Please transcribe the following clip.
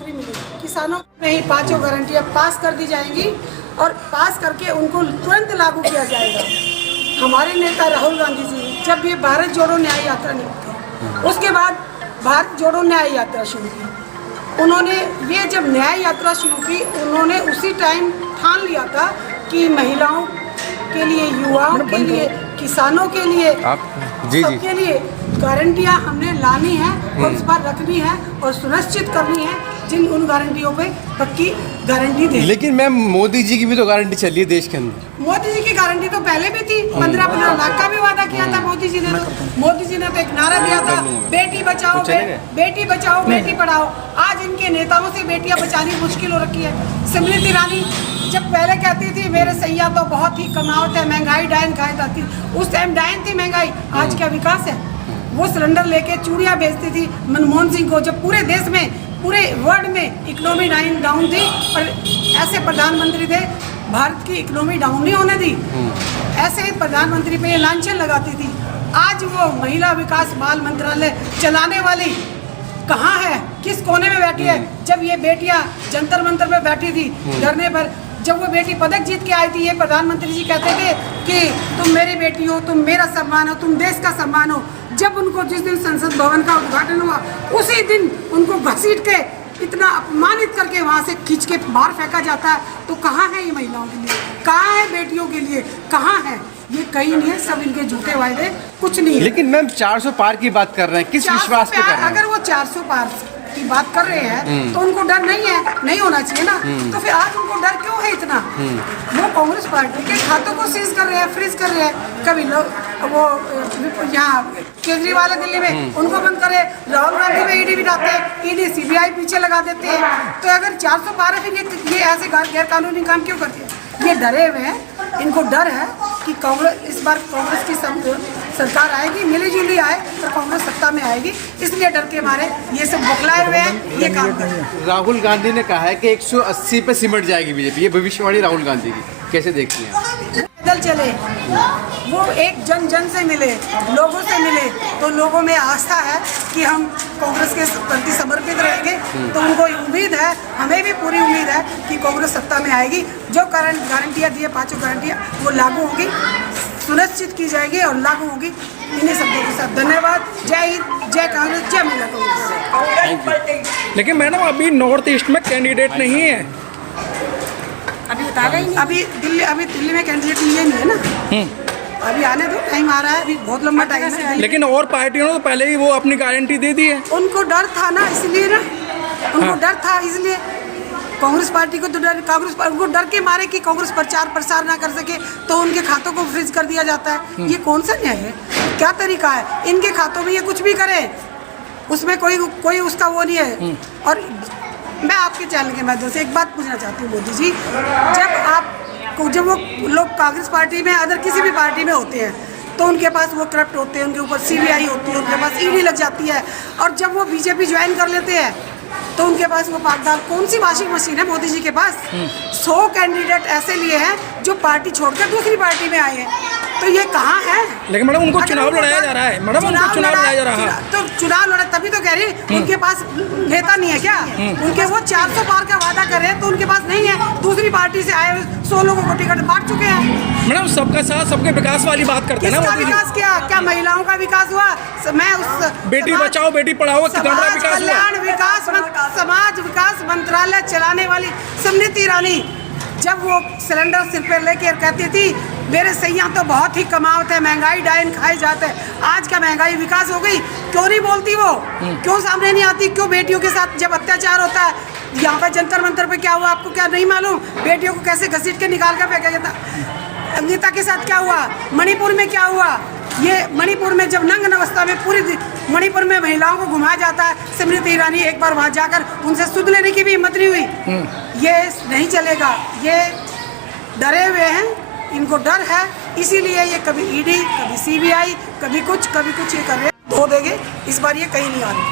नौकरी मिलेगी। किसानों में ही 5 गारंटियाँ पास कर दी जाएंगी और पास करके उनको तुरंत लागू किया जाएगा। हमारे नेता राहुल गांधी जी जब ये भारत जोड़ो न्याय यात्रा निकली, उसके बाद भारत जोड़ो न्याय यात्रा शुरू की। उन्होंने ये जब न्याय यात्रा शुरू की, उन्होंने उसी टाइम ठान लिया था कि महिलाओं के लिए, युवाओं के लिए, किसानों के लिए, सबके लिए गारंटियां हमने लानी है और इस बार रखनी है और सुनिश्चित करनी है जिन उन गारंटियों पे पक्की गारंटी दे। लेकिन मैम मोदी जी की भी तो गारंटी चली है देश के अंदर। मोदी जी की गारंटी तो पहले भी थी, 15-15 लाख का भी वादा किया था मोदी जी ने। मोदी जी ने तो एक नारा दिया था, बेटी बचाओ बेटी बचाओ बेटी पढ़ाओ। आज इनके नेताओं से बेटियां बचानी मुश्किल हो रखी है। स्मृति ईरानी जब पहले कहती थी मेरे सैया तो बहुत ही कमावत है, महंगाई डायन खाई जाती, उस टाइम डायन थी महंगाई। आज क्या विकास है? वो सिलेंडर लेके चूड़ियाँ बेचती थी मनमोहन सिंह को, जब पूरे देश में, पूरे वर्ल्ड में इकोनॉमी डाउन थी, पर ऐसे प्रधानमंत्री थे भारत की इकोनॉमी डाउन नहीं होने दी। ऐसे ही प्रधानमंत्री पे ये लांछन लगाती थी। आज वो महिला विकास बाल मंत्रालय चलाने वाली कहाँ है, किस कोने में बैठी है? जब ये बेटियां जंतर मंतर पे बैठी थी धरने पर, जब वो बेटी पदक जीत के आई थी, ये प्रधानमंत्री जी कहते थे कि तुम मेरी बेटी हो, तुम मेरा सम्मान हो, तुम देश का सम्मान हो। जब उनको जिस दिन संसद भवन का उद्घाटन हुआ, उसी दिन उनको घसीट के इतना अपमानित करके वहाँ से खींच के बाहर फेंका जाता है। तो कहाँ है ये महिलाओं के लिए, कहाँ है बेटियों के लिए, कहाँ है? ये कहीं नहीं है, सब इनके झूठे वायदे, कुछ नहीं है। लेकिन मैम 400 पार की बात कर रहे हैं, किस विश्वास पे कर रहे हैं? अगर वो 400 पार की बात कर रहे हैं तो उनको डर नहीं है, नहीं होना चाहिए ना। तो फिर आज उनको डर क्यों है इतना? वो कांग्रेस पार्टी के खातों को सीज कर रहे हैं, फ्रीज कर रहे हैं। कभी लोग वो यहाँ केजरीवाल दिल्ली में उनको बंद करे, राहुल गांधी में ईडी बिठाते हैं, ईडी सीबीआई पीछे लगा देते हैं। तो अगर 400 पार है, फिर ये ऐसे गैर कानूनी काम क्यों करते हैं? ये डरे हुए हैं, इनको डर है कि कांग्रेस, इस बार कांग्रेस की सरकार आएगी, मिली जुली आए तो कांग्रेस सत्ता में आएगी, इसलिए डर के मारे ये सब बौखलाए हुए हैं, ये काम कर रहे हैं। राहुल गांधी ने कहा है कि 180 पे सिमट जाएगी बीजेपी, ये भविष्यवाणी राहुल गांधी की, कैसे देखती हैं? पैदल चले, वो एक जन जन से मिले, लोगों से मिले, तो लोगों में आस्था है कि हम कांग्रेस के प्रति समर्पित रहेंगे। तो उनको उम्मीद है, हमें भी पूरी उम्मीद है कि कांग्रेस सत्ता में आएगी। जो गारंटियाँ दी है, 5 गारंटियाँ, वो लागू होगी, सुनिश्चित की जाएगी और लागू होगी। इन्हीं शब्दों के साथ धन्यवाद। जय हिंद, जय कांग्रेस, जय महिला कांग्रेस। लेकिन मैडम अभी नॉर्थ ईस्ट में कैंडिडेट नहीं है, अभी बता रहे हैं, अभी दिल्ली में कैंडिडेट लिए नहीं है ना। अभी आने दो, टाइम आ रहा है, अभी बहुत लंबा टाइम है। लेकिन और पार्टियों ने तो पहले ही वो अपनी गारंटी दे दी है। उनको डर था ना, इसलिए ना, उनको डर था, इसलिए कांग्रेस पार्टी को तो डर, उनको डर के मारे कि कांग्रेस प्रचार प्रसार ना कर सके, तो उनके खातों को फ्रीज कर दिया जाता है। ये कौन सा न्याय है? क्या तरीका है? इनके खातों में ये कुछ भी करे, उसमें कोई उसका वो नहीं है। और मैं आपके चैनल के माध्यम से एक बात पूछना चाहती हूँ मोदी जी, जब वो लोग कांग्रेस पार्टी में, अदर किसी भी पार्टी में होते हैं, तो उनके पास वो करप्ट होते हैं, उनके ऊपर सीबीआई होती है, उनके पास ईडी लग जाती है। और जब वो बीजेपी ज्वाइन कर लेते हैं तो उनके पास वो पाकदार कौन सी वॉशिंग मशीन है मोदी जी के पास? 100 कैंडिडेट ऐसे लिए हैं जो पार्टी छोड़कर दूसरी पार्टी में आए हैं। तो ये कहाँ है? लेकिन मैडम उनको चुनाव लड़ाया जा रहा है, मैडम उनको चुनाव लड़ाया जा रहा है। तो चुनाव लड़ा, तभी तो कह रही उनके पास नेता नहीं है क्या? उनके वो 400 पार का वादा कर रहे हैं, तो उनके पास नहीं है। दूसरी पार्टी से आए 100 लोगों को टिकट बांट चुके हैं। मैडम सबका साथ, सबके विकास वाली बात करते हैं ना मोदी जी। विकास क्या महिलाओं का विकास हुआ? मैं उस बेटी बचाओ बेटी पढ़ाओ कितना बड़ा विकास हुआ? समाज विकास मंत्रालय चलाने वाली स्मृति ईरानी जब वो सिलेंडर सिर पे लेके कहती थी मेरे सैया तो बहुत ही कमावत है, महंगाई डायन खाए जाते हैं। आज क्या महंगाई विकास हो गई? क्यों नहीं बोलती वो? क्यों सामने नहीं आती? क्यों बेटियों के साथ जब अत्याचार होता है, यहाँ पर जंतर मंतर पे क्या हुआ आपको क्या नहीं मालूम? बेटियों को कैसे घसीट के निकाल कर फेंका जाता? अंकिता के साथ क्या हुआ? मणिपुर में क्या हुआ? ये मणिपुर में जब नंग अवस्था में पूरी मणिपुर में महिलाओं को घुमाया जाता है, स्मृति ईरानी एक बार वहाँ जाकर उनसे सुध लेने की भी हिम्मत नहीं हुई। ये नहीं चलेगा, ये डरे हुए हैं, इनको डर है, इसीलिए ये कभी ईडी, कभी सीबीआई, कभी कुछ ये कर रहे हैं। धो देंगे, इस बार ये कहीं नहीं आ रहे।